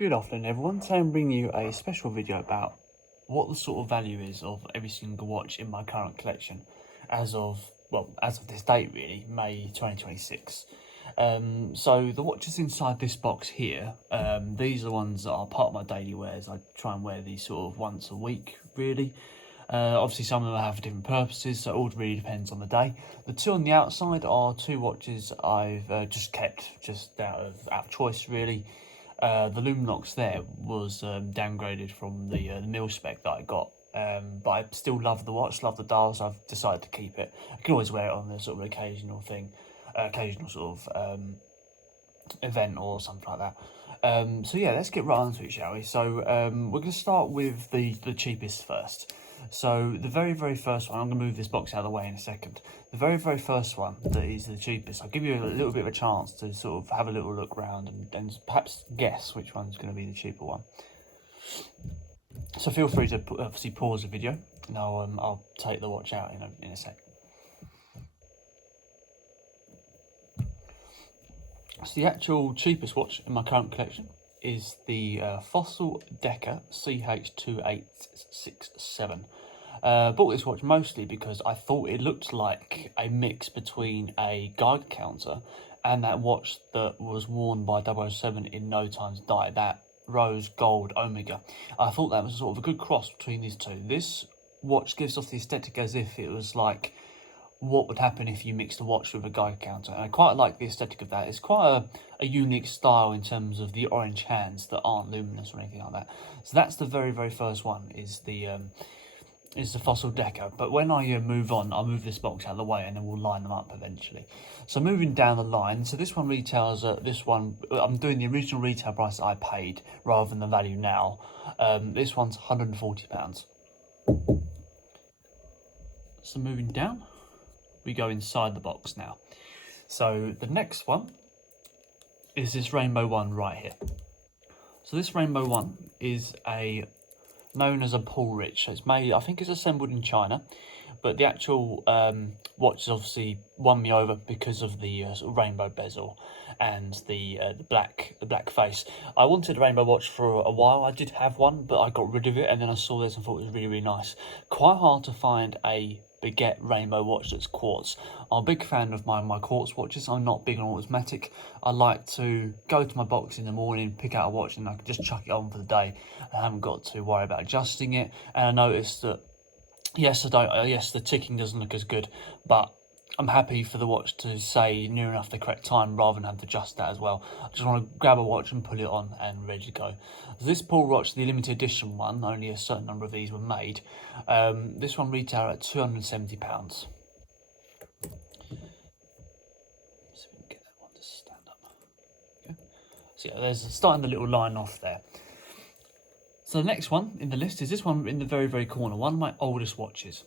Good afternoon everyone, today I'm bringing you a special video about what the sort of value is of every single watch in my current collection as of this date really, May 2026. So the watches inside this box here, these are the ones that are part of my daily wears. I try and wear these sort of once a week really. Obviously some of them have different purposes, so it all really depends on the day. The two on the outside are two watches I've just kept just out of choice really. The Luminox there was downgraded from the mil spec that I got, but I still love the watch, love the dial, so I've decided to keep it. I can always wear it on the sort of occasional sort of event or something like that. So yeah, let's get right onto it, shall we? So we're going to start with the cheapest first. So the very first one, I'm going to move this box out of the way in a second. The very first one that is the cheapest, I'll give you a little bit of a chance to sort of have a little look around and perhaps guess which one's going to be the cheaper one. So feel free to obviously pause the video and I'll take the watch out in a sec. So the actual cheapest watch in my current collection is the Fossil Deca CH2867. Bought this watch mostly because I thought it looked like a mix between a Geiger counter and that watch that was worn by 007 in No Time to Die, that Rose Gold Omega. I thought that was sort of a good cross between these two. This watch gives off the aesthetic as if it was like what would happen if you mixed a watch with a Geiger counter, and I quite like the aesthetic of that. It's quite a unique style in terms of the orange hands that aren't luminous or anything like that. So that's the very first one, is the Fossil Deca. But when I move on, I'll move this box out of the way and then we'll line them up eventually. So moving down the line, so this one retails this one, I'm doing the original retail price that I paid rather than the value now. This one's £140. So moving down, we go inside the box now. So the next one is this rainbow one right here. So this rainbow one is known as a Paul Rich. It's made, I think it's assembled in China, but the actual watch has obviously won me over because of the sort of rainbow bezel and the black face. I wanted a rainbow watch for a while. I did have one, but I got rid of it, and then I saw this and thought it was really nice. Quite hard to find a baguette rainbow watch that's quartz. I'm a big fan of my quartz watches. I'm not big on automatic. I like to go to my box in the morning, pick out a watch, and I can just chuck it on for the day. I haven't got to worry about adjusting it. And I noticed that yes, the ticking doesn't look as good, but I'm happy for the watch to say near enough the correct time rather than have to adjust that as well. I just want to grab a watch and put it on and ready to go. So this Paul Watch, the limited edition one, only a certain number of these were made. This one retailed at £270. See if we can get that one to stand up. Okay. So yeah, there's starting the little line off there. So the next one in the list is this one in the very corner, one of my oldest watches.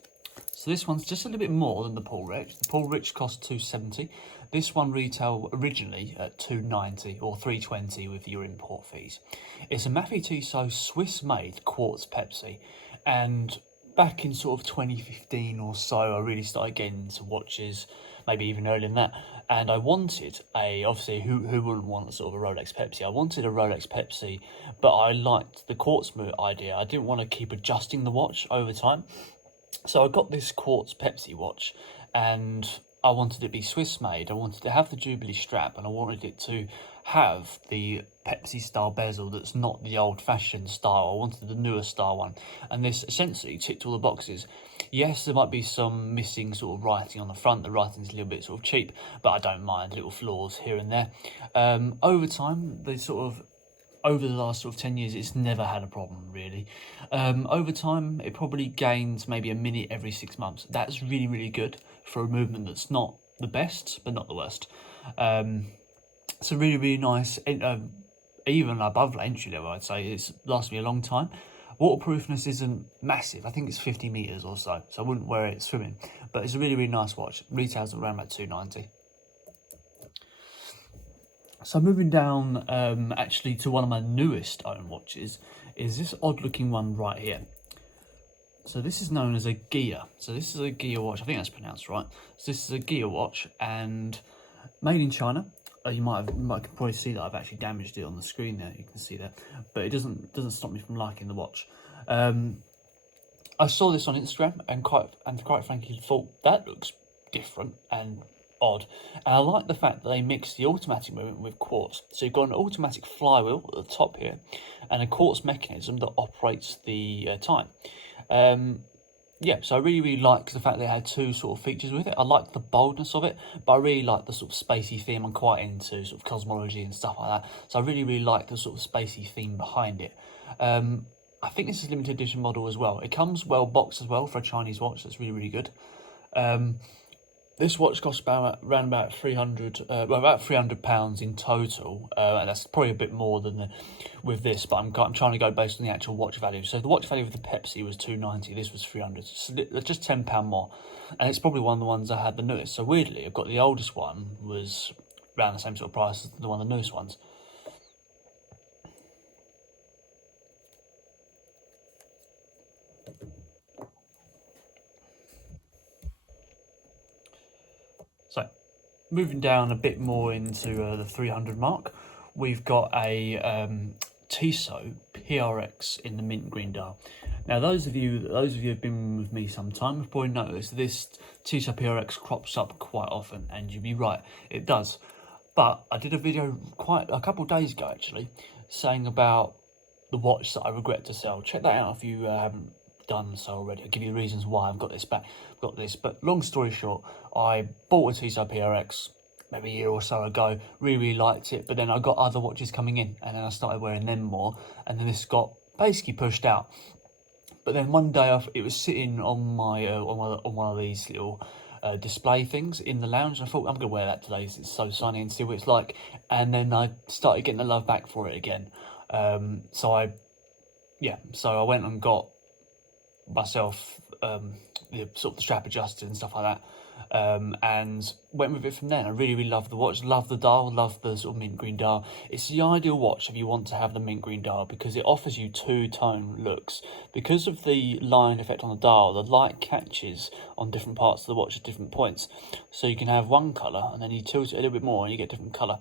So this one's just a little bit more than the Paul Rich. The Paul Rich cost £270. This one retailed originally at £290 or £320 with your import fees. It's a Mathey Tissot Swiss-made quartz Pepsi, and back in sort of 2015 or so, I really started getting into watches, maybe even earlier than that. And I wanted obviously, who wouldn't want sort of a Rolex Pepsi? I wanted a Rolex Pepsi, but I liked the quartz idea. I didn't want to keep adjusting the watch over time. So I got this quartz Pepsi watch, and I wanted it to be Swiss made. I wanted to have the Jubilee strap, and I wanted it to have the Pepsi style bezel that's not the old fashioned style. I wanted the newer style one, and this essentially ticked all the boxes. Yes, there might be some missing sort of writing on the front. The writing's a little bit sort of cheap, but I don't mind little flaws here and there. Over time, over the last sort of 10 years, it's never had a problem really. Over time, it probably gains maybe a minute every 6 months. That's really good for a movement that's not the best, but not the worst. It's a really nice, even above entry level, I'd say. It's lasted me a long time. Waterproofness isn't massive. I think it's 50 meters or so I wouldn't wear it swimming, but it's a really nice watch. Retails around about £290. So moving down actually to one of my newest owned watches is this odd looking one right here. So this is known as a GEYA. So this is a GEYA watch, I think that's pronounced right. So this is a GEYA watch and made in China. you might probably see that I've actually damaged it on the screen there. You can see that, but it doesn't stop me from liking the watch. I saw this on Instagram and quite frankly thought that looks different and odd. And I like the fact that they mix the automatic movement with quartz. So you've got an automatic flywheel at the top here and a quartz mechanism that operates the time. Yeah, so I really like the fact they had two sort of features with it. I like the boldness of it, but I really like the sort of spacey theme. I'm quite into sort of cosmology and stuff like that. So I really like the sort of spacey theme behind it. I think this is a limited edition model as well. It comes well boxed as well for a Chinese watch. That's really good. This watch costs around about £300 in total, and that's probably a bit more than with this. But I'm trying to go based on the actual watch value. So the watch value of the Pepsi was £290. This was £300. So that's just £10 more, and it's probably one of the ones I had the newest. So weirdly, I've got the oldest one was around the same sort of price as the one of the newest ones. So, moving down a bit more into the 300 mark, we've got a Tissot PRX in the mint green dial. Now, those of you who've been with me some time have probably noticed this Tissot PRX crops up quite often, and you'd be right, it does. But I did a video quite a couple of days ago actually, saying about the watch that I regret to sell. Check that out if you haven't done so already. I'll give you reasons why I've got this back. But long story short, I bought a Tissot PRX maybe a year or so ago, really liked it, but then I got other watches coming in and then I started wearing them more, and then this got basically pushed out. But then one day it was sitting on my on one of these little display things in the lounge. I thought, I'm going to wear that today, it's so sunny, and see what it's like. And then I started getting the love back for it again. So I went and got myself the sort of the strap adjusted and stuff like that, and went with it from there. And I really love the watch, love the dial, love the sort of mint green dial. It's the ideal watch if you want to have the mint green dial, because it offers you two-tone looks. Because of the line effect on the dial, the light catches on different parts of the watch at different points, so you can have one colour and then you tilt it a little bit more and you get different colour.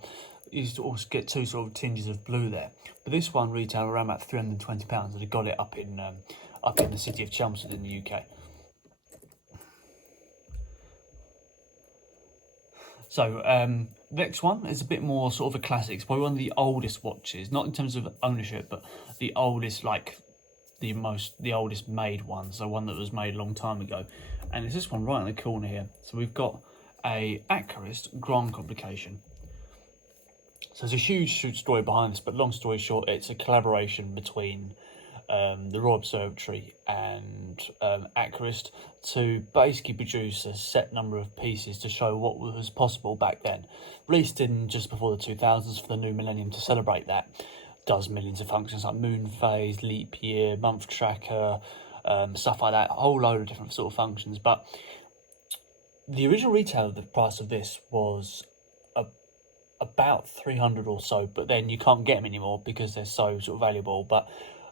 You also get two sort of tinges of blue there. But this one retailed around about £320, and I got it up in the city of Chelmsford in the UK. So next one is a bit more sort of a classic. It's probably one of the oldest watches, not in terms of ownership, but the oldest, like the oldest made one. So one that was made a long time ago, and it's this one right in the corner here. So we've got a Accurist Grand Complication. So there's a huge story behind this, but long story short, it's a collaboration between the Royal Observatory and Accurist to basically produce a set number of pieces to show what was possible back then. Released in just before the 2000s for the new millennium to celebrate that. Does millions of functions like moon phase, leap year, month tracker, stuff like that. A whole load of different sort of functions. But the original retail of the price of this was about 300 or so, but then you can't get them anymore because they're so sort of valuable. But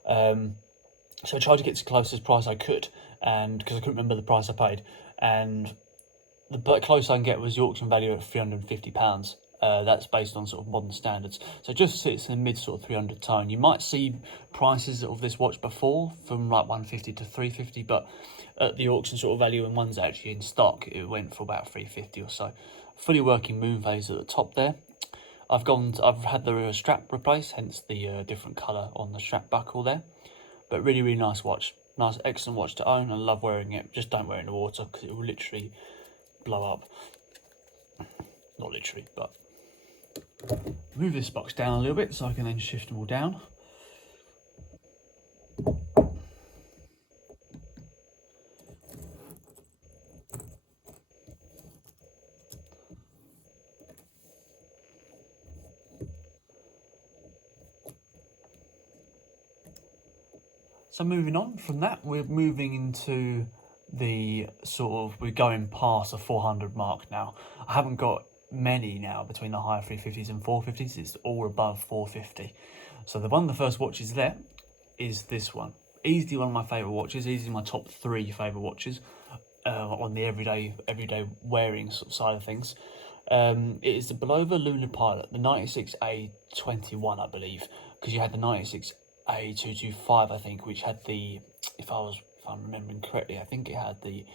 so I tried to get to the closest price I could, and because I couldn't remember the price I paid, and the closest I can get was the auction value at £350. That's based on sort of modern standards, so it just sits in the mid sort of 300 tone. You might see prices of this watch before from like 150 to 350, but at the auction sort of value, and one's actually in stock, it went for about 350 or so. Fully working moon phase at the top there. I've had the strap replaced, hence the different colour on the strap buckle there. But really nice watch. Nice, excellent watch to own. I love wearing it. Just don't wear it in the water because it will literally blow up. Not literally, but... Move this box down a little bit so I can then shift them all down. So moving on from that, we're moving into the we're going past the 400 mark now. I haven't got many now between the higher 350s and 450s. It's all above 450. So one of the first watches there is this one. Easily one of my favourite watches, easily my top 3 favourite watches on the everyday wearing sort of side of things. It is the Bulova Lunar Pilot, the 96A21, I believe, because you had the 96A225, I think, which had the, if I'm remembering correctly, I think it had the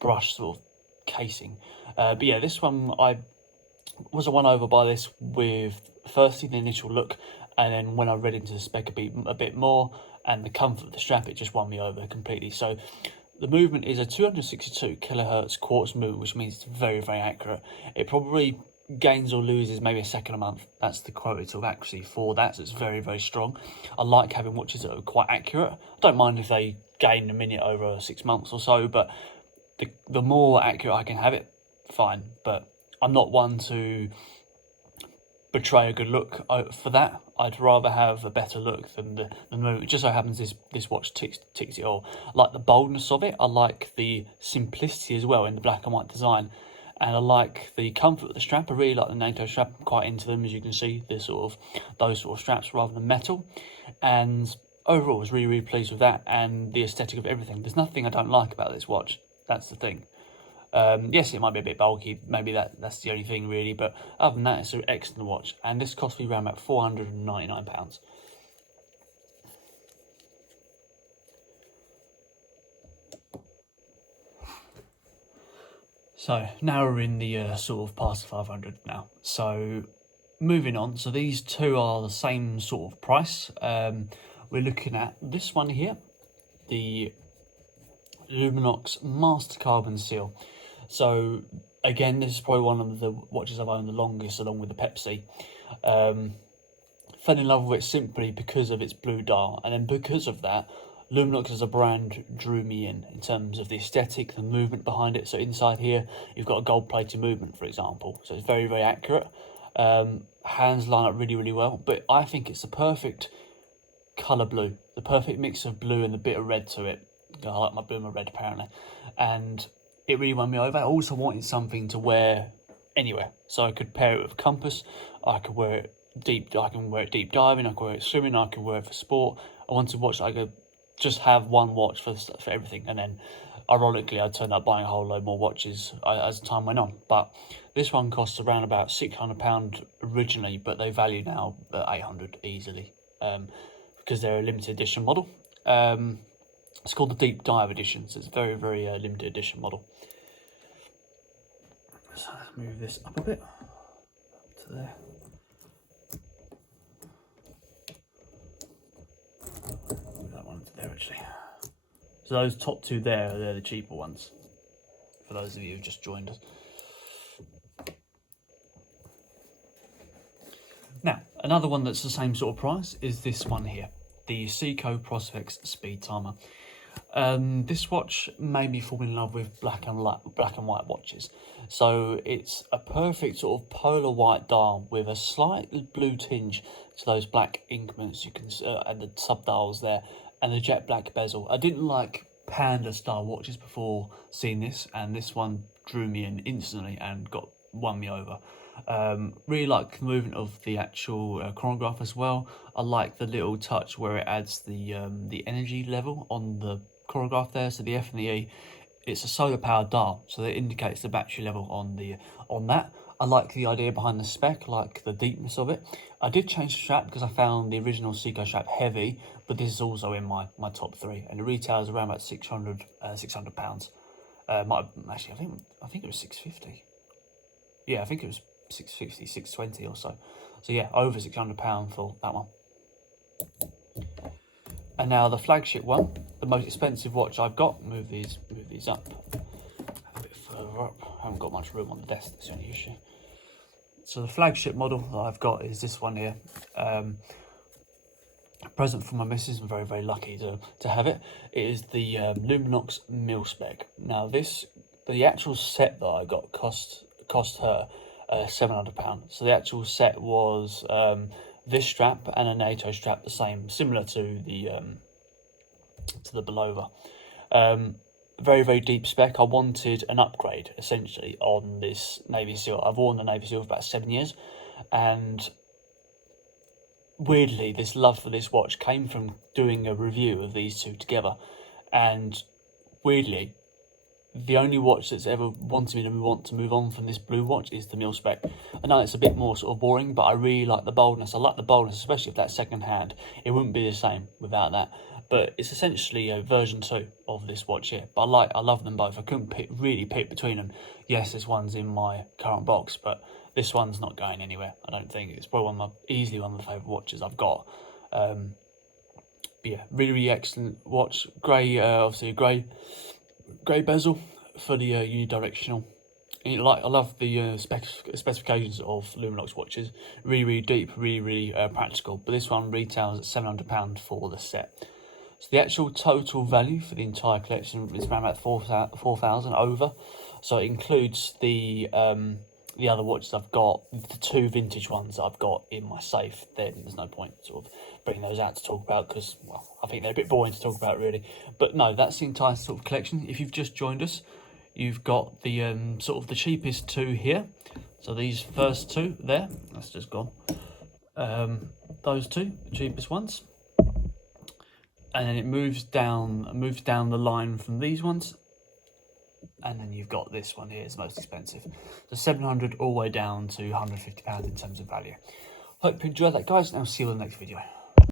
brush sort of casing. But yeah, this one, I was won over by this with firstly the initial look, and then when I read into the spec a bit more and the comfort of the strap, it just won me over completely. So the movement is a 262 kilohertz quartz movement, which means it's very, very accurate. It probably gains or loses maybe a second a month. That's the quoted sort of accuracy for that, so it's very, very strong. I like having watches that are quite accurate. I don't mind if they gain a minute over 6 months or so, but the more accurate I can have it, fine. But I'm not one to betray a good look for that. I'd rather have a better look than the movement. It just so happens this watch ticks it all. I like the boldness of it. I like the simplicity as well in the black and white design. And I like the comfort of the strap. I really like the NATO strap. I'm quite into them, as you can see. They're those sort of straps rather than metal. And overall, I was really, really pleased with that and the aesthetic of everything. There's nothing I don't like about this watch. That's the thing. Yes, it might be a bit bulky, maybe that's the only thing really, but other than that, it's an excellent watch, and this cost me around about £499. So now we're in the sort of past 500 now. So moving on, so these two are the same sort of price. We're looking at this one here, the Luminox Master Carbon Seal. So again, this is probably one of the watches I've owned the longest, along with the Pepsi. Fell in love with it simply because of its blue dial, and then because of that, Luminox as a brand drew me in terms of the aesthetic, the movement behind it. So inside here, you've got a gold-plated movement, for example. So it's very, very accurate. Hands line up really, really well, but I think it's the perfect colour blue, the perfect mix of blue and a bit of red to it. I like my blue and my red apparently, and it really won me over. I also wanted something to wear anywhere, so I could pair it with a compass. I could wear it deep. I can wear it deep diving. I can wear it swimming. I can wear it for sport. I wanted to watch. I could just have one watch for everything, and then ironically, I turned up buying a whole load more watches as time went on. But this one costs around about £600 originally, but they value now at £800 easily, because they're a limited edition model. It's called the Deep Dive Edition, so it's a very, very limited edition model. So let's move this up a bit, up to there. Move that one to there actually. So those top two there, they're the cheaper ones, for those of you who just joined us. Now, another one that's the same sort of price is this one here, the Seiko Prospex Speedtimer. This watch made me fall in love with black and white watches. So it's a perfect sort of polar white dial with a slight blue tinge to those black increments you can and the sub dials there, and the jet black bezel. I didn't like panda style watches before seeing this, and this one drew me in instantly and won me over. Really like the movement of the actual chronograph as well. I like the little touch where it adds the energy level on the chronograph there. So the F and the E, it's a solar powered dial, so that indicates the battery level on that. I like the idea behind the spec, like the deepness of it. I did change the strap because I found the original Seiko strap heavy, but this is also in my top three, and the retail is around about £600. Actually, I think it was 650. Yeah, I think it was 650, 620 or so. So yeah, over £600 for that one. And now the flagship one, the most expensive watch I've got. Move these up a bit further up. I haven't got much room on the desk, that's the only issue. So the flagship model that I've got is this one here. A present from my missus. I'm very, very lucky to have it. It is the Luminox Mil Spec. Now the actual set that I got cost her £700. So the actual set was this strap and a NATO strap, the same, similar to the Bulova. Very, very deep spec. I wanted an upgrade essentially on this Navy Seal. I've worn the Navy Seal for about 7 years, and weirdly, this love for this watch came from doing a review of these two together, and weirdly, the only watch that's ever wanted me to want to move on from this blue watch is the mil spec. I know it's a bit more sort of boring, but I really like the boldness. I like the boldness, especially if that's second hand. It wouldn't be the same without that. But it's essentially a version 2 of this watch here. But I love them both. I couldn't really pick between them. Yes, this one's in my current box, but this one's not going anywhere, I don't think. It's probably easily one of my favourite watches I've got. But yeah, really, really excellent watch. Grey, obviously a grey bezel for the unidirectional. And I love the specifications of Luminox watches. Really, really deep, really, really practical. But this one retails at £700 for the set. So the actual total value for the entire collection is around about 4,000 over. So it includes the other watches I've got, the 2 vintage ones that I've got in my safe. Then there's no point sort of bringing those out to talk about because, well, I think they're a bit boring to talk about really. But no, that's the entire sort of collection. If you've just joined us, you've got the sort of the cheapest 2 here. So these first 2 there, that's just gone. Those 2, the cheapest ones. And then it moves down the line from these ones. And then you've got this one here, it's most expensive. So 700 all the way down to £150 in terms of value. Hope you enjoyed that, guys, and I'll see you in the next video.